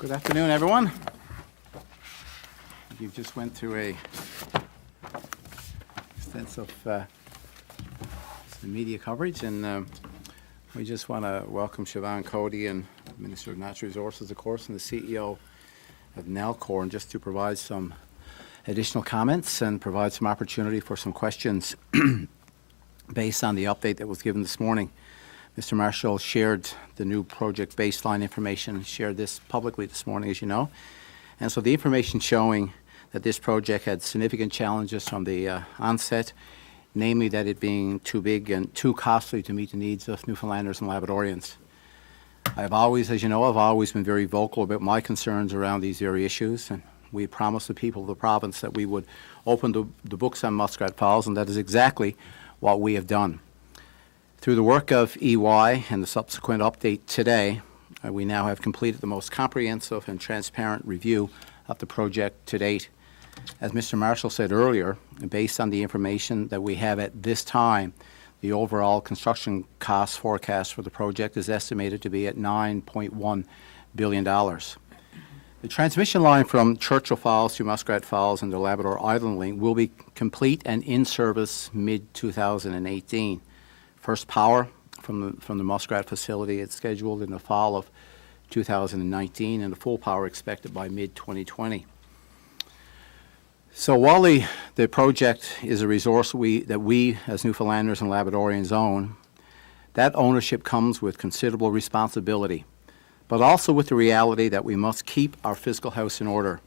Good afternoon, everyone. You just went through a extensive media coverage, and we just want to welcome Siobhan, Coady, and Minister of Natural Resources, of course, and the CEO of Nalcor, and just to provide some additional comments and provide some opportunity for some questions based on the update that was given this morning. Mr. Marshall shared the new project baseline information, shared this publicly this morning, as you know. And so the information showing that this project had significant challenges from the onset, namely that it being too big and too costly to meet the needs of Newfoundlanders and Labradorians. I've always, as you know, I've always been very vocal about my concerns around these very issues, and we promised the people of the province that we would open the books on Muskrat Falls, and that is exactly what we have done. Through the work of EY and the subsequent update today, we now have completed the most comprehensive and transparent review of the project to date. As Mr. Marshall said earlier, based on the information that we have at this time, the overall construction cost forecast for the project is estimated to be at $9.1 billion. The transmission line from Churchill Falls to Muskrat Falls and the Labrador Island Link will be complete and in service mid-2018. First power from the Muskrat facility is scheduled in the fall of 2019, and the full power expected by mid-2020. So while the project is a resource that we as Newfoundlanders and Labradorians own, that ownership comes with considerable responsibility, but also with the reality that we must keep our fiscal house in order.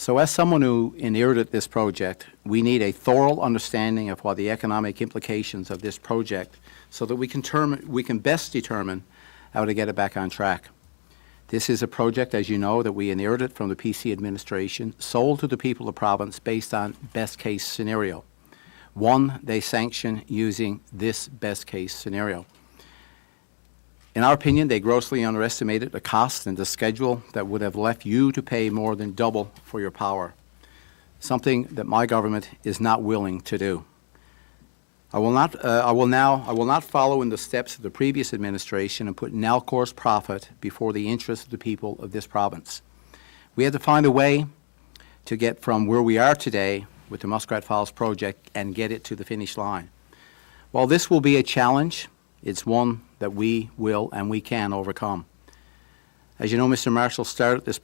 So as someone who inherited this project, we need a thorough understanding of what the economic implications of this project so that we can best determine how to get it back on track. This is a project, as you know, that we inherited from the PC administration, sold to the people of the province based on best case scenario. One, they sanction using this best case scenario. In our opinion, they grossly underestimated the cost and the schedule that would have left you to pay more than double for your power, something that my government is not willing to do. I will not follow in the steps of the previous administration and put Nalcor's profit before the interests of the people of this province. We had to find a way to get from where we are today with the Muskrat Falls project and get it to the finish line. While this will be a challenge, it's one that we will and we can overcome. As you know, Mr. Marshall started this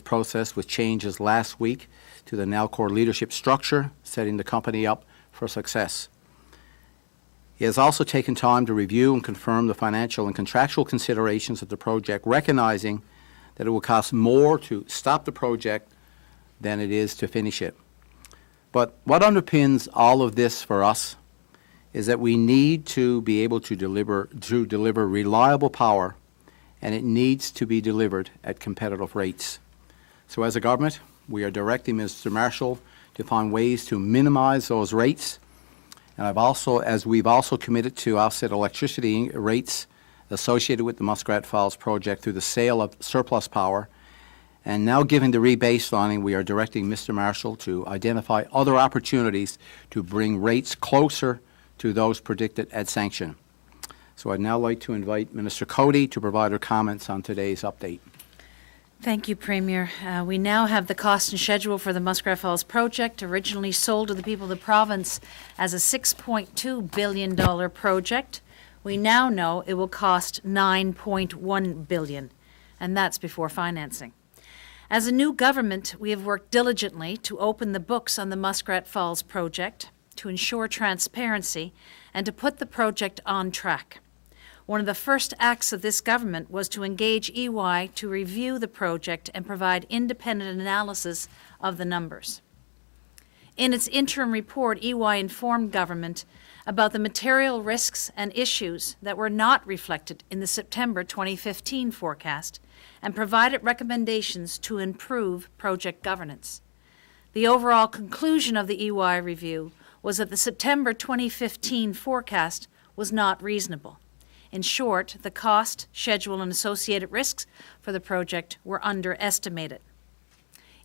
process with changes last week to the Nalcor leadership structure, setting the company up for success. He has also taken time to review and confirm the financial and contractual considerations of the project, recognizing that it will cost more to stop the project than it is to finish it. But what underpins all of this for us is that we need to be able to deliver reliable power, and it needs to be delivered at competitive rates. So as a government, we are directing Mr. Marshall to find ways to minimize those rates. And we've also committed to offset electricity rates associated with the Muskrat Falls project through the sale of surplus power. And now, given the rebaselining, we are directing Mr. Marshall to identify other opportunities to bring rates closer to those predicted at sanction. So I'd now like to invite Minister Coady to provide her comments on today's update. Thank you, Premier. We now have the cost and schedule for the Muskrat Falls project, originally sold to the people of the province as a $6.2 billion project. We now know it will cost $9.1 billion, and that's before financing. As a new government, we have worked diligently to open the books on the Muskrat Falls project, to ensure transparency, and to put the project on track. One of the first acts of this government was to engage EY to review the project and provide independent analysis of the numbers. In its interim report, EY informed government about the material risks and issues that were not reflected in the September 2015 forecast and provided recommendations to improve project governance. The overall conclusion of the EY review was that the September 2015 forecast was not reasonable. In short, the cost, schedule, and associated risks for the project were underestimated.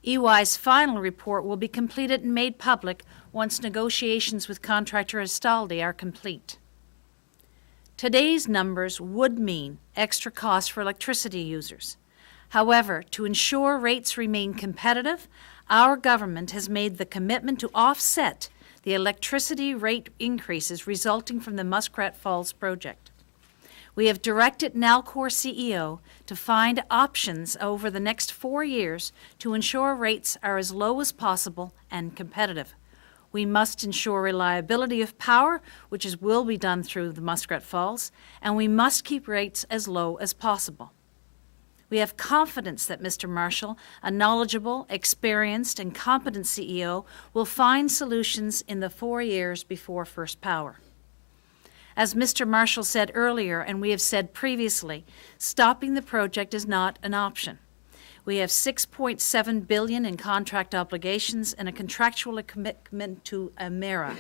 EY's final report will be completed and made public once negotiations with contractor Astaldi are complete. Today's numbers would mean extra costs for electricity users. However, to ensure rates remain competitive, our government has made the commitment to offset the electricity rate increases resulting from the Muskrat Falls project. We have directed Nalcor CEO to find options over the next 4 years to ensure rates are as low as possible and competitive. We must ensure reliability of power, which will be done through the Muskrat Falls, and we must keep rates as low as possible. We have confidence that Mr. Marshall, a knowledgeable, experienced, and competent CEO, will find solutions in the 4 years before first power. As Mr. Marshall said earlier, and we have said previously, stopping the project is not an option. We have $6.7 billion in contract obligations and a contractual commitment to Emera,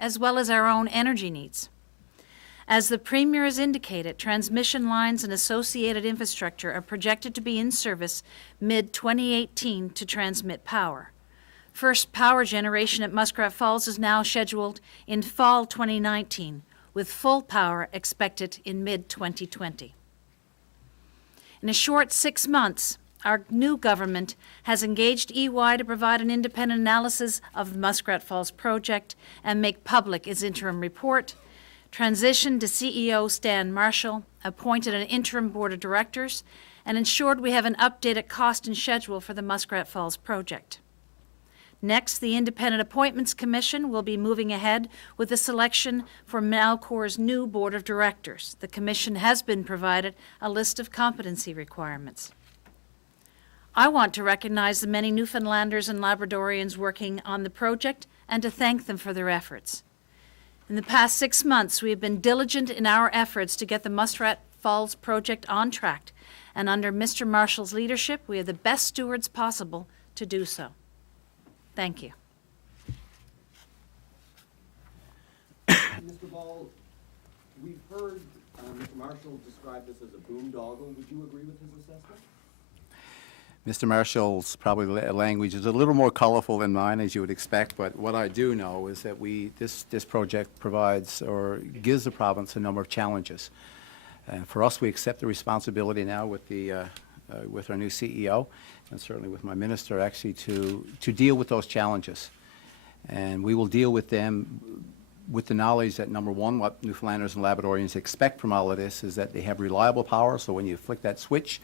as well as our own energy needs. As the Premier has indicated, transmission lines and associated infrastructure are projected to be in service mid-2018 to transmit power. First power generation at Muskrat Falls is now scheduled in fall 2019, with full power expected in mid-2020. In a short 6 months, our new government has engaged EY to provide an independent analysis of the Muskrat Falls project and make public its interim report, transitioned to CEO Stan Marshall, appointed an interim board of directors, and ensured we have an updated cost and schedule for the Muskrat Falls project. Next, the Independent Appointments Commission will be moving ahead with the selection for Nalcor's new board of directors. The commission has been provided a list of competency requirements. I want to recognize the many Newfoundlanders and Labradorians working on the project and to thank them for their efforts. In the past 6 months, we have been diligent in our efforts to get the Muskrat Falls project on track, and under Mr. Marshall's leadership, we are the best stewards possible to do so. Thank you. Mr. Ball, we've heard Mr. Marshall describe this as a boondoggle. Would you agree with his assessment? Mr. Marshall's language is a little more colorful than mine, as you would expect, but what I do know is that this project provides or gives the province a number of challenges. For us, we accept the responsibility now with our new CEO, and certainly with my minister, actually, to deal with those challenges. And we will deal with them with the knowledge that, number one, what Newfoundlanders and Labradorians expect from all of this is that they have reliable power, so when you flick that switch,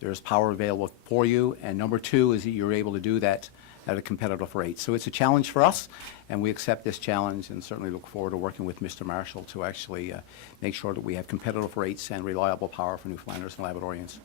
there's power available for you. And number two is that you're able to do that at a competitive rate. So it's a challenge for us, and we accept this challenge and certainly look forward to working with Mr. Marshall to actually make sure that we have competitive rates and reliable power for Newfoundlanders and Labradorians.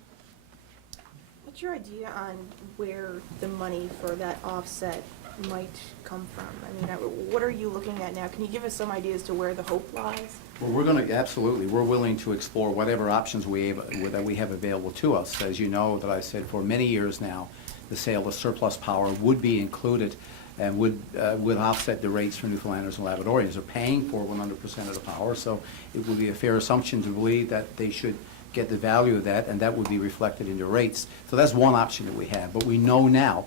What's your idea on where the money for that offset might come from? I mean, what are you looking at now? Can you give us some ideas to where the hope lies? Well, we're going to, absolutely, we're willing to explore whatever options that we have available to us. As you know, that I said for many years now, the sale of surplus power would be included and would offset the rates for Newfoundlanders and Labradorians. They're paying for 100% of the power, so it would be a fair assumption to believe that they should get the value of that, and that would be reflected in your rates. So that's one option that we have, but we know now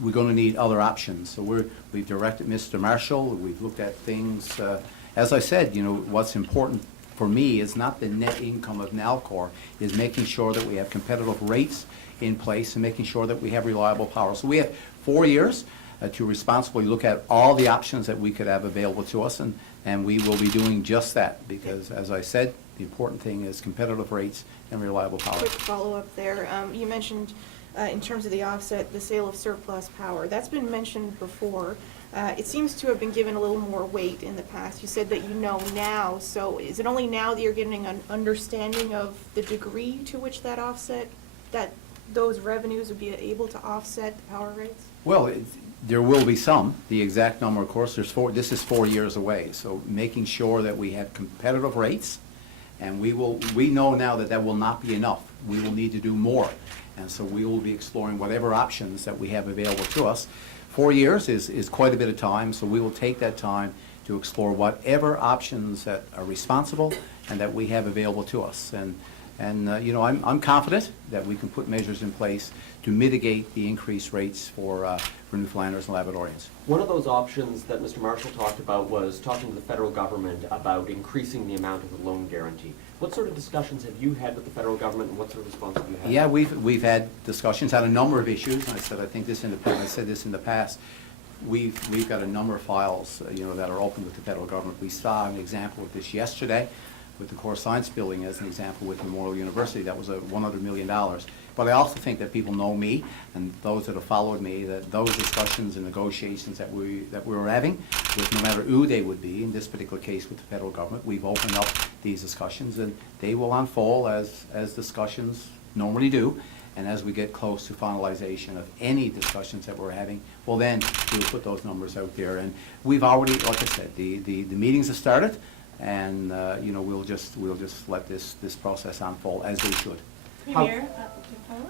we're going to need other options. So we've directed Mr. Marshall. We've looked at things. As I said, you know, what's important for me is not the net income of Nalcor, is making sure that we have competitive rates in place and making sure that we have reliable power. So we have 4 years to responsibly look at all the options that we could have available to us, and we will be doing just that because, as I said, the important thing is competitive rates and reliable power. Quick follow-up there. You mentioned in terms of the offset, the sale of surplus power. That's been mentioned before. It seems to have been given a little more weight in the past. You said that you know now, so is it only now that you're getting an understanding of the degree to which that offset, that those revenues would be able to offset the power rates? Well, there will be some. The exact number, of course, this is 4 years away. So making sure that we have competitive rates, and we know now that will not be enough. We will need to do more. And so we will be exploring whatever options that we have available to us. 4 years is quite a bit of time, so we will take that time to explore whatever options that are responsible and that we have available to us. And you know, I'm confident that we can put measures in place to mitigate the increased rates for Newfoundlanders and Labradorians. One of those options that Mr. Marshall talked about was talking to the federal government about increasing the amount of the loan guarantee. What sort of discussions have you had with the federal government, and what sort of response have you had? Yeah, we've had discussions on a number of issues. I said this in the past. We've got a number of files, that are open with the federal government. We saw an example of this yesterday with the core science building as an example with Memorial University. That was a $100 million. But I also think that people know me, and those that have followed me, that those discussions and negotiations that we were having, with no matter who they would be, in this particular case with the federal government, we've opened up these discussions, and they will unfold as discussions normally do. And as we get close to finalization of any discussions that we're having, well then, we'll put those numbers out there. And we've already, like I said, the meetings have started, and, we'll just let this process unfold as they should. Premier,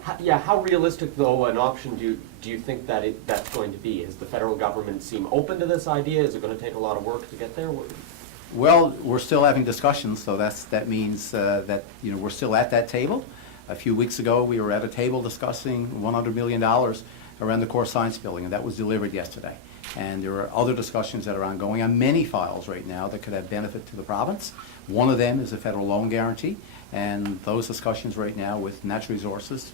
How realistic, though, an option do you think that that's going to be? Has the federal government seem open to this idea? Is it going to take a lot of work to get there? Well, we're still having discussions, so that means that, we're still at that table. A few weeks ago, we were at a table discussing $100 million around the core science building, and that was delivered yesterday. And there are other discussions that are ongoing on many files right now that could have benefit to the province. One of them is a federal loan guarantee, and those discussions right now with natural resources,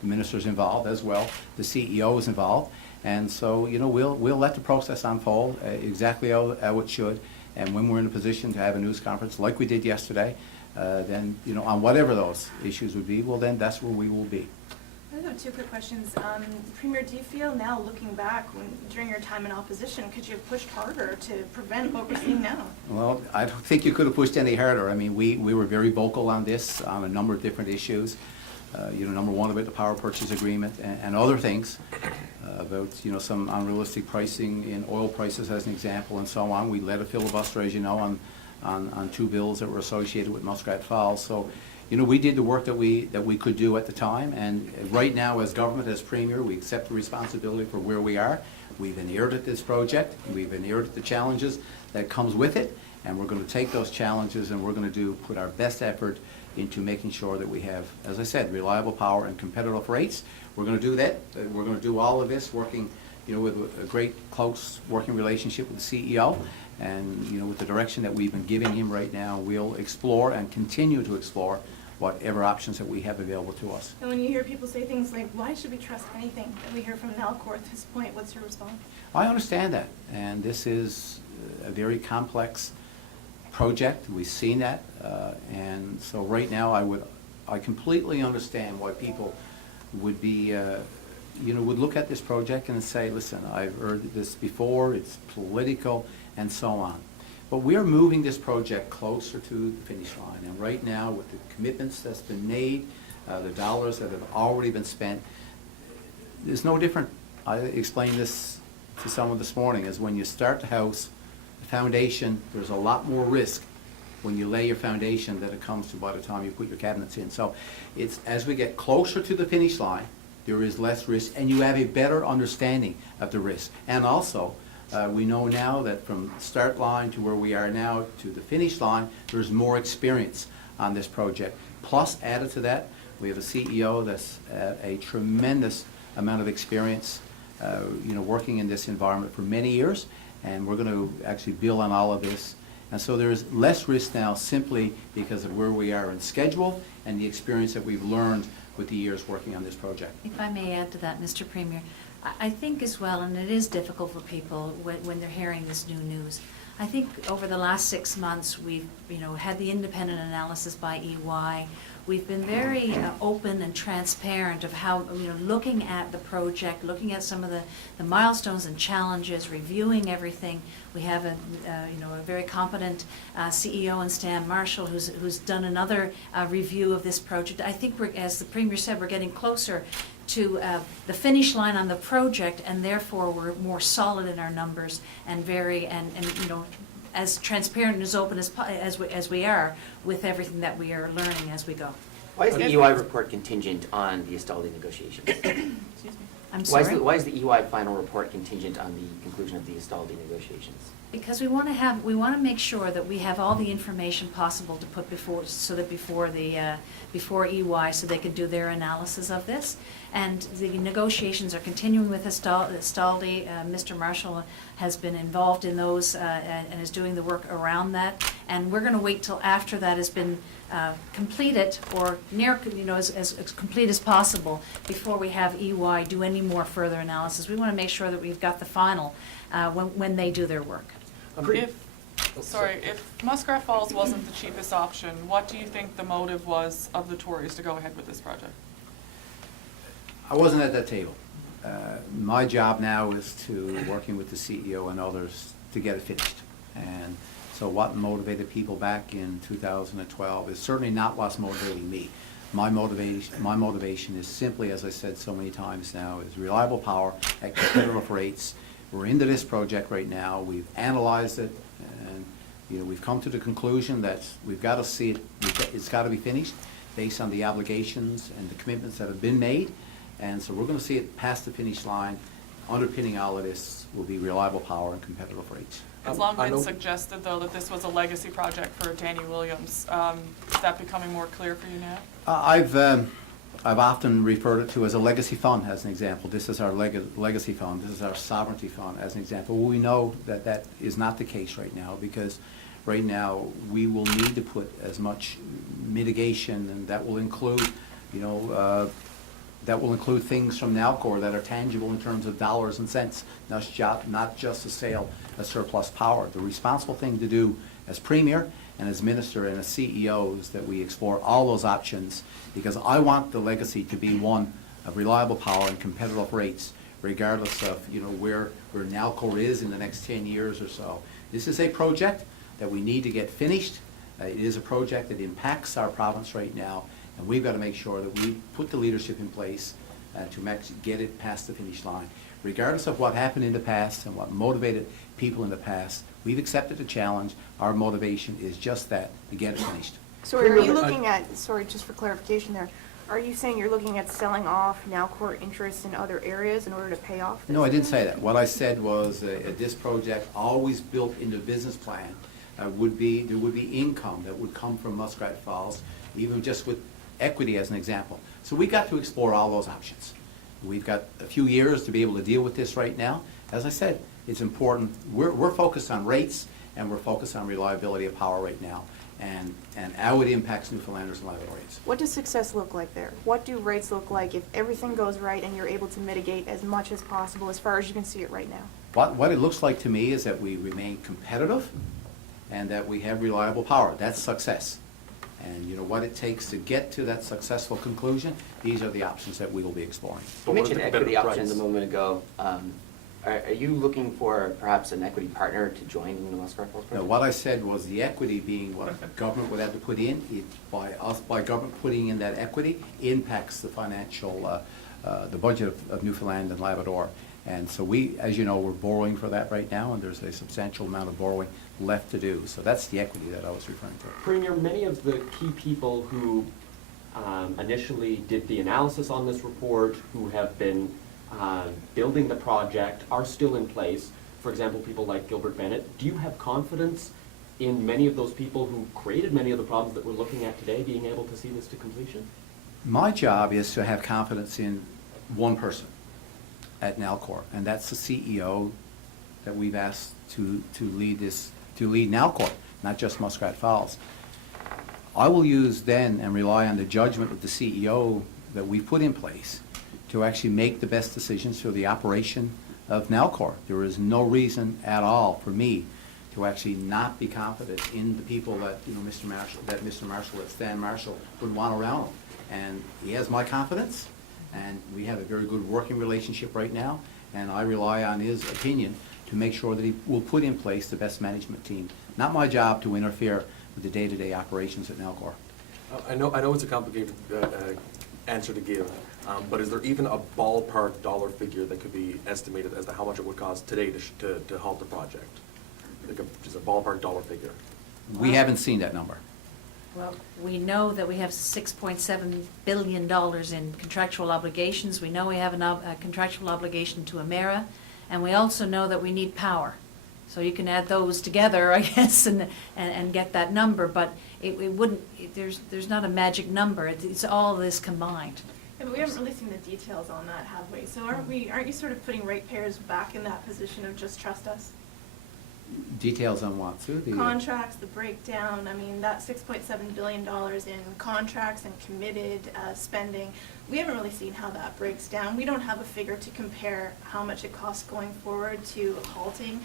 the minister's involved as well, the CEO is involved. And so, we'll let the process unfold exactly how it should. And when we're in a position to have a news conference like we did yesterday, then, on whatever those issues would be, well, then that's where we will be. I have two quick questions. Premier, do you feel now, looking back, during your time in opposition, could you have pushed harder to prevent what we're seeing now? Well, I don't think you could have pushed any harder. I mean, we were very vocal on this, on a number of different issues. Number one, about the power purchase agreement and other things, about, some unrealistic pricing in oil prices as an example and so on. We led a filibuster, as you know, on two bills that were associated with Muskrat Falls. So, we did the work that we could do at the time, and right now, as government, as Premier, we accept the responsibility for where we are. We've inherited this project, we've inherited the challenges that comes with it, and we're going to take those challenges and we're going to put our best effort into making sure that we have, as I said, reliable power and competitive rates. We're going to do that. We're going to do all of this working, with a great close working relationship with the CEO. And, with the direction that we've been giving him right now, we'll explore and continue to explore whatever options that we have available to us. And when you hear people say things like, why should we trust anything that we hear from Nalcor at this point, what's your response? I understand that, and this is a very complex project. We've seen that, and so right now I completely understand why people would be, would look at this project and say, listen, I've heard this before, it's political, and so on. But we are moving this project closer to the finish line, and right now, with the commitments that's been made, the dollars that have already been spent, there's no different. I explained this to someone this morning, is when you start the house, the foundation, there's a lot more risk when you lay your foundation than it comes to by the time you put your cabinets in. So it's, as we get closer to the finish line, there is less risk, and you have a better understanding of the risk. And also, we know now that from the start line to where we are now to the finish line, there's more experience on this project. Plus, added to that, we have a CEO that's a tremendous amount of experience, working in this environment for many years, and we're going to actually build on all of this. And so there's less risk now simply because of where we are in schedule and the experience that we've learned with the years working on this project. If I may add to that, Mr. Premier, I think as well, and it is difficult for people when they're hearing this new news, I think over the last 6 months, we've had the independent analysis by EY. We've been very open and transparent of how, looking at the project, looking at some of the milestones and challenges, reviewing everything. We have a very competent CEO in Stan Marshall who's done another review of this project. I think we're, as the Premier said, we're getting closer to the finish line on the project, and therefore we're more solid in our numbers and as transparent and as open as we are with everything that we are learning as we go. Why is the EY report contingent on the Estaldi negotiations? Excuse me. I'm sorry? Why is the EY final report contingent on the conclusion of the Estaldi negotiations? Because we want to make sure that we have all the information possible to put before EY, so they can do their analysis of this. And the negotiations are continuing with Estaldi. Mr. Marshall has been involved in those and is doing the work around that. And we're going to wait till after that has been complete it, or near, as complete as possible before we have EY do any more further analysis. We want to make sure that we've got the final when they do their work. If Muskrat Falls wasn't the cheapest option, what do you think the motive was of the Tories to go ahead with this project? I wasn't at that table. My job now is to, working with the CEO and others, to get it finished. And so what motivated people back in 2012 is certainly not what's motivating me. My motivation is simply, as I said so many times now, is reliable power at competitive rates. We're into this project right now. We've analyzed it, and we've come to the conclusion that we've got to see it. It's got to be finished based on the obligations and the commitments that have been made. And so we're going to see it past the finish line. Underpinning all of this will be reliable power and competitive rates. It's long been suggested, though, that this was a legacy project for Danny Williams. Is that becoming more clear for you now? I've often referred it to as a legacy fund, as an example. This is our legacy fund. This is our sovereignty fund, as an example. Well, we know that that is not the case right now, because right now we will need to put as much mitigation, and that will include, things from Nalcor that are tangible in terms of dollars and cents, not just the sale of surplus power. The responsible thing to do as Premier and as Minister and as CEO is that we explore all those options, because I want the legacy to be one of reliable power and competitive rates, regardless of where Nalcor is in the next 10 years or so. This is a project that we need to get finished. It is a project that impacts our province right now, and we've got to make sure that we put the leadership in place to get it past the finish line. Regardless of what happened in the past and what motivated people in the past, we've accepted the challenge. Our motivation is just that, to get it finished. So are you looking at, sorry, just for clarification there, are you saying you're looking at selling off Nalcor interests in other areas in order to pay off this? No, I didn't say that. What I said was this project, always built into the business plan, there would be income that would come from Muskrat Falls, even just with equity as an example. So we got to explore all those options. We've got a few years to be able to deal with this right now. As I said, it's important. We're focused on rates, and we're focused on reliability of power right now, and how it impacts Newfoundlanders and Labradorians. What does success look like there? What do rates look like if everything goes right and you're able to mitigate as much as possible as far as you can see it right now? What it looks like to me is that we remain competitive and that we have reliable power. That's success. And what it takes to get to that successful conclusion, these are the options that we will be exploring. You mentioned equity options a moment ago. Are you looking for perhaps an equity partner to join in the Muskrat Falls project? Now, what I said was the equity being what government would have to put in. By government putting in that equity, impacts the financial, the budget of Newfoundland and Labrador. And so we, as you know, we're borrowing for that right now, and there's a substantial amount of borrowing left to do. So that's the equity that I was referring to. Premier, many of the key people who initially did the analysis on this report, who have been building the project, are still in place. For example, people like Gilbert Bennett. Do you have confidence in many of those people who created many of the problems that we're looking at today being able to see this to completion? My job is to have confidence in one person at Nalcor, and that's the CEO that we've asked to lead Nalcor, not just Muskrat Falls. I will use then and rely on the judgment of the CEO that we put in place to actually make the best decisions for the operation of Nalcor. There is no reason at all for me to actually not be confident in the people that Stan Marshall would want around him. And he has my confidence, and we have a very good working relationship right now, and I rely on his opinion to make sure that he will put in place the best management team. Not my job to interfere with the day-to-day operations at Nalcor. I know it's a complicated answer to give, but is there even a ballpark dollar figure that could be estimated as to how much it would cost today to halt the project? Like just a ballpark dollar figure. We haven't seen that number. Well, we know that we have $6.7 billion in contractual obligations. We know we have a contractual obligation to Emera, and we also know that we need power. So you can add those together, I guess, and get that number, but it wouldn't, there's not a magic number. It's all this combined. Yeah, but we haven't really seen the details on that, have we? So aren't you sort of putting ratepayers back in that position of just trust us? Details on what, Sue? Contracts, the breakdown, I mean, that $6.7 billion in contracts and committed spending, we haven't really seen how that breaks down. We don't have a figure to compare how much it costs going forward to halting.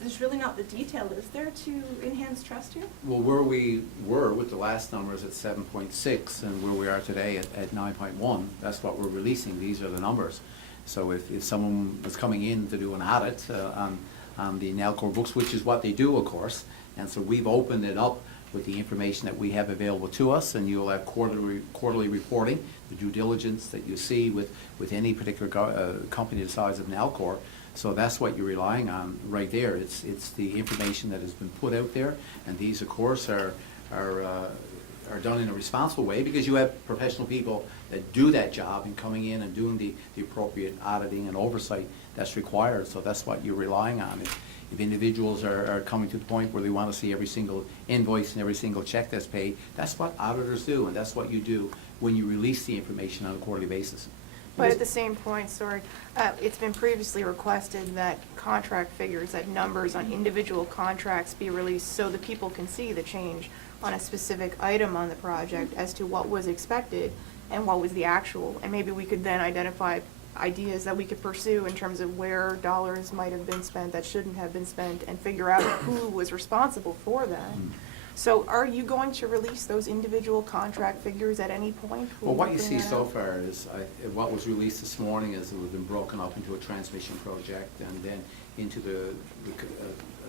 There's really not the detail, is there, to enhance trust here? Well, where we were with the last numbers at 7.6 and where we are today at 9.1, that's what we're releasing. These are the numbers. So if someone was coming in to do an audit on the Nalcor books, which is what they do, of course, and so we've opened it up with the information that we have available to us, and you'll have quarterly reporting, the due diligence that you see with any particular company the size of Nalcor. So that's what you're relying on right there. It's the information that has been put out there, and these, of course, are done in a responsible way because you have professional people that do that job and coming in and doing the appropriate auditing and oversight that's required. So that's what you're relying on. If individuals are coming to the point where they want to see every single invoice and every single check that's paid, that's what auditors do, and that's what you do when you release the information on a quarterly basis. But at the same point, sorry, it's been previously requested that contract figures, that numbers on individual contracts be released so the people can see the change on a specific item on the project as to what was expected and what was the actual. And maybe we could then identify ideas that we could pursue in terms of where dollars might have been spent that shouldn't have been spent and figure out who was responsible for that. So are you going to release those individual contract figures at any point? Well, what you Bring see that so out? far is, what was released this morning is it was been broken up into a transmission project and then into the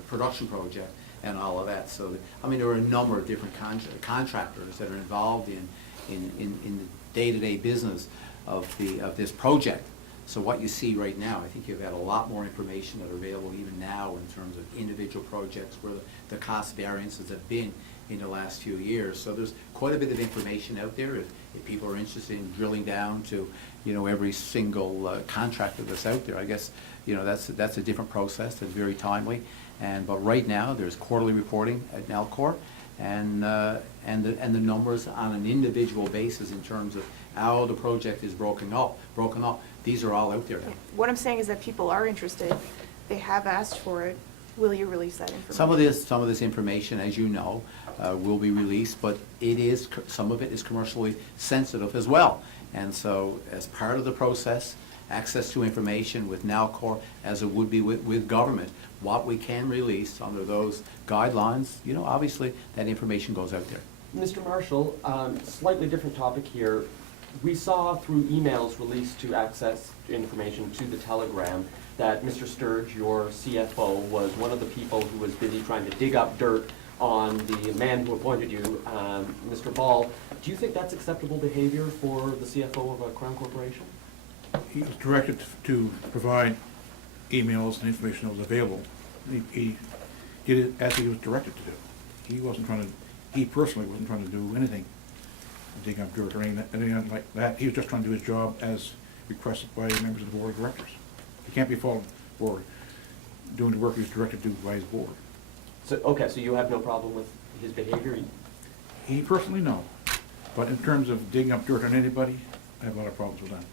production project and all of that. So, I mean, there are a number of different contractors that are involved in the day-to-day business of this project. So what you see right now, I think you've had a lot more information that are available even now in terms of individual projects where the cost variances have been in the last few years. So there's quite a bit of information out there if people are interested in drilling down to, every single contractor that's out there. I guess, that's a different process that's very timely. But right now, there's quarterly reporting at Nalcor and the numbers on an individual basis in terms of how the project is broken up. These are all out there now. What I'm saying is that people are interested, they have asked for it, will you release that information? Some of this information, as you know, will be released, but some of it is commercially sensitive as well. And so, as part of the process, access to information with Nalcor, as it would be with government, what we can release under those guidelines, obviously, that information goes out there. Mr. Marshall, slightly different topic here. We saw through emails released to access information to the Telegram that Mr. Sturge, your CFO, was one of the people who was busy trying to dig up dirt on the man who appointed you, Mr. Ball. Do you think that's acceptable behavior for the CFO of a Crown Corporation? He was directed to provide emails and information that was available. He did it as he was directed to do. He personally wasn't trying to do anything, digging up dirt or anything like that. He was just trying to do his job as requested by members of the board of directors. He can't be faulted for doing the work he was directed to do by his board. So you have no problem with his behavior? He personally, no. But in terms of digging up dirt on anybody, I have a lot of problems with that.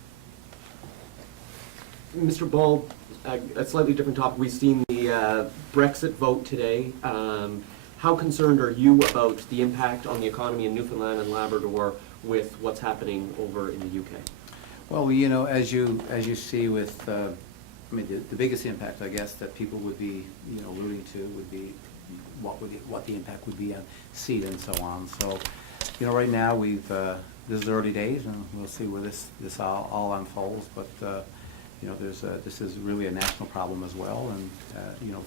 Mr. Ball, a slightly different topic. We've seen the Brexit vote today. How concerned are you about the impact on the economy in Newfoundland and Labrador with what's happening over in the UK? Well, as you see with, the biggest impact, I guess, that people would be, alluding to would be what the impact would be on seed and so on. So, right now this is early days, and we'll see where this all unfolds. But this is really a national problem as well, and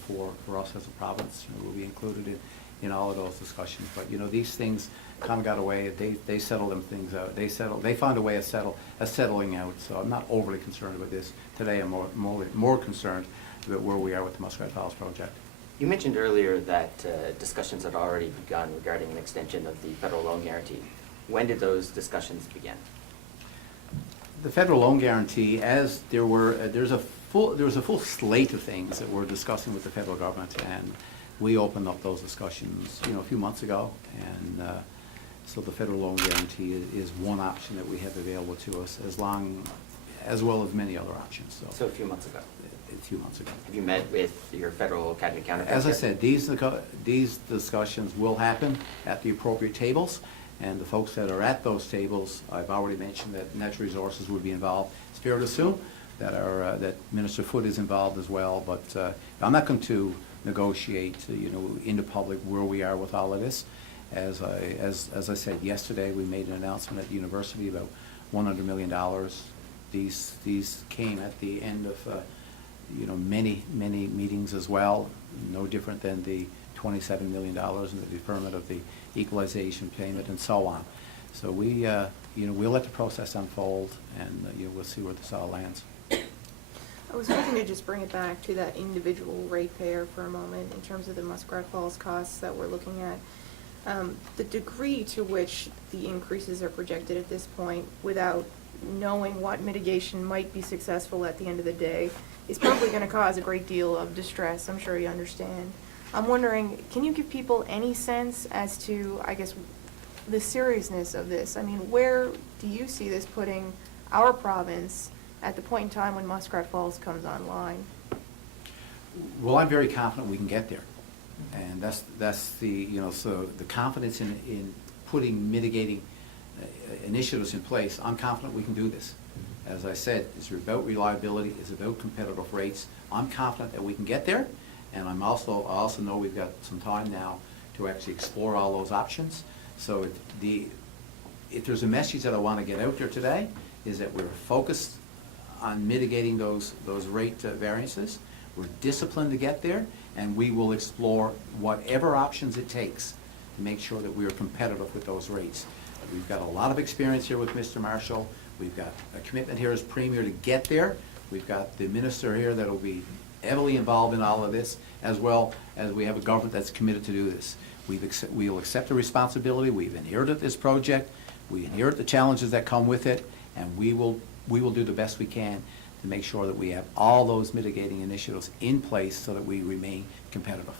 for us as a province, we'll be included in all of those discussions. But these things kind of got away. They settle them things out. They found a way of settling out. So I'm not overly concerned about this today. I'm more concerned about where we are with the Muskrat Falls project. You mentioned earlier that discussions had already begun regarding an extension of the federal loan guarantee. When did those discussions begin? The federal loan guarantee, as there was a full slate of things that we're discussing with the federal government, and we opened up those discussions, a few months ago, and so the federal loan guarantee is one option that we have available to us, as well as many other options. So a few months ago. a few months ago. Have you met with your federal cabinet counterparts? As I yet? said, these discussions will happen at the appropriate tables, and the folks that are at those tables, I've already mentioned that Natural Resources would be involved. It's fair to assume that that Minister Foote is involved as well, but I'm not going to negotiate, into public where we are with all of this. As I said yesterday, we made an announcement at the university about $100 million. These came at the end of many meetings as well, no different than the $27 million in the deferment of the equalization payment and so on. So we'll let the process unfold, and we'll see where this all lands. I was hoping to just bring it back to that individual ratepayer for a moment in terms of the Muskrat Falls costs that we're looking at. The degree to which the increases are projected at this point, without knowing what mitigation might be successful at the end of the day, is probably going to cause a great deal of distress. I'm sure you understand. I'm wondering, can you give people any sense as to, I guess, the seriousness of this? I mean, where do you see this putting our province at the point in time when Muskrat Falls comes online? Well, I'm very confident we can get there. And that's the, so the confidence in putting mitigating initiatives in place, I'm confident we can do this. As I said, it's about reliability, it's about competitive rates. I'm confident that we can get there, and I also know we've got some time now to actually explore all those options. So if there's a message that I want to get out there today, is that we're focused on mitigating those rate variances. We're disciplined to get there, and we will explore whatever options it takes to make sure that we are competitive with those rates. We've got a lot of experience here with Mr. Marshall. We've got a commitment here as Premier to get there. We've got the Minister here that will be heavily involved in all of this, as well as we have a government that's committed to do this. We'll accept the responsibility. We've inherited this project. We inherit the challenges that come with it, and we will do the best we can to make sure that we have all those mitigating initiatives in place so that we remain competitive.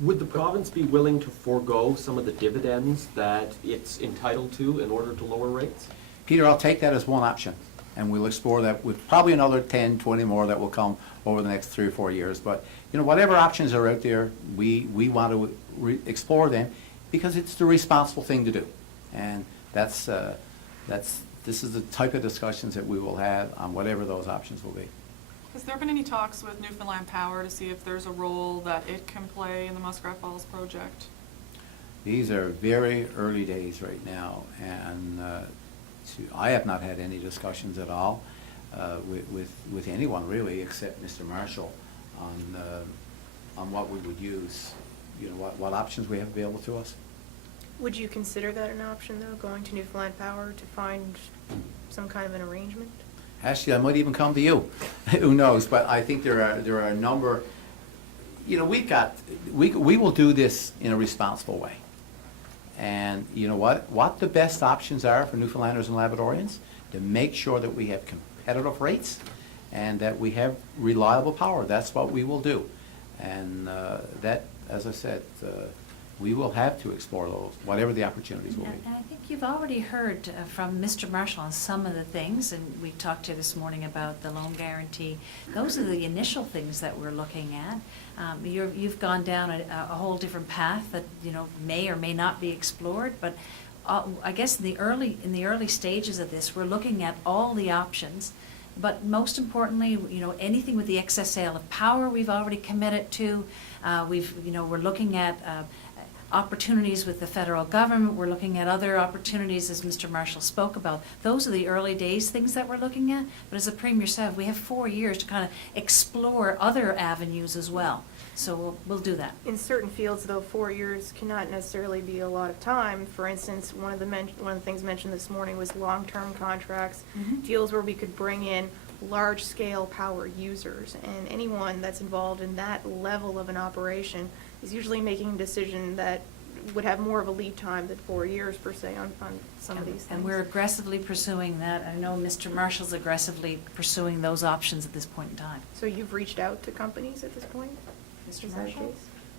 Would the province be willing to forego some of the dividends that it's entitled to in order to lower rates? Peter, I'll take that as one option, and we'll explore that with probably another 10, 20 more that will come over the next 3 or 4 years. But, whatever options are out there, we want to explore them because it's the responsible thing to do. And this is the type of discussions that we will have on whatever those options will be. Has there been any talks with Newfoundland Power to see if there's a role that it can play in the Muskrat Falls project? These are very early days right now, and I have not had any discussions at all with anyone really, except Mr. Marshall, on what we would use, what options we have available to us. Would you consider that an option, though, going to Newfoundland Power to find some kind of an arrangement? Actually, I might even come to you. Who knows? But I think there are a number. We will do this in a responsible way. And you know what the best options are for Newfoundlanders and Labradorians to make sure that we have competitive rates and that we have reliable power. That's what we will do. And that, as I said, we will have to explore those, whatever the opportunities will be. And I think you've already heard from Mr. Marshall on some of the things, and we talked to you this morning about the loan guarantee. Those are the initial things that we're looking at. You've gone down a whole different path that may or may not be explored, but I guess in the early stages of this, we're looking at all the options. But most importantly, anything with the excess sale of power, we've already committed to. We're looking at opportunities with the federal government. We're looking at other opportunities, as Mr. Marshall spoke about. Those are the early days things that we're looking at. But as the Premier said, we have 4 years to kind of explore other avenues as well. So we'll do that. In certain fields, though, 4 years cannot necessarily be a lot of time. For instance, one of the things mentioned this morning was long-term contracts, deals where we could bring in large-scale power users. And anyone that's involved in that level of an operation is usually making a decision that would have more of a lead time than 4 years, per se, on some of these things. And we're aggressively pursuing that. I know Mr. Marshall's aggressively pursuing those options at this point in time. So you've reached out to companies at this point? Mr. Is that the Marshall? case?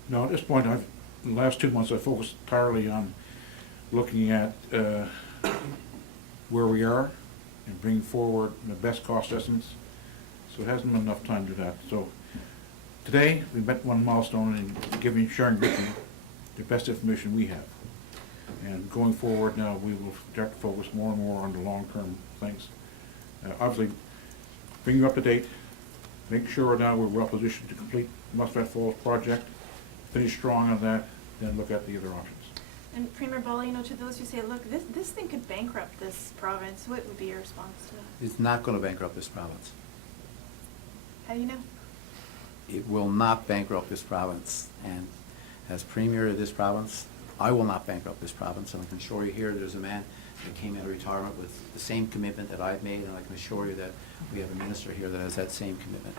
No, at this point, in the last 2 months, I focused entirely on looking at where we are and bringing forward the best cost estimates So it hasn't been enough time to do that. So today, we met one milestone in giving, sharing with you the best information we have. And going forward now, we will start to focus more and more on the long-term things. Obviously, bring you up to date, make sure now we're well positioned to complete Muskrat Falls project, finish strong on that, then look at the other options. And Premier Ball, you know, to those who say, look, this thing could bankrupt this province, what would be your response to that? It's not going to bankrupt this province. How do you know? It will not bankrupt this province. And as Premier of this province, I will not bankrupt this province. And I can assure you here, there's a man that came out of retirement with the same commitment that I've made, and I can assure you that we have a minister here that has that same commitment.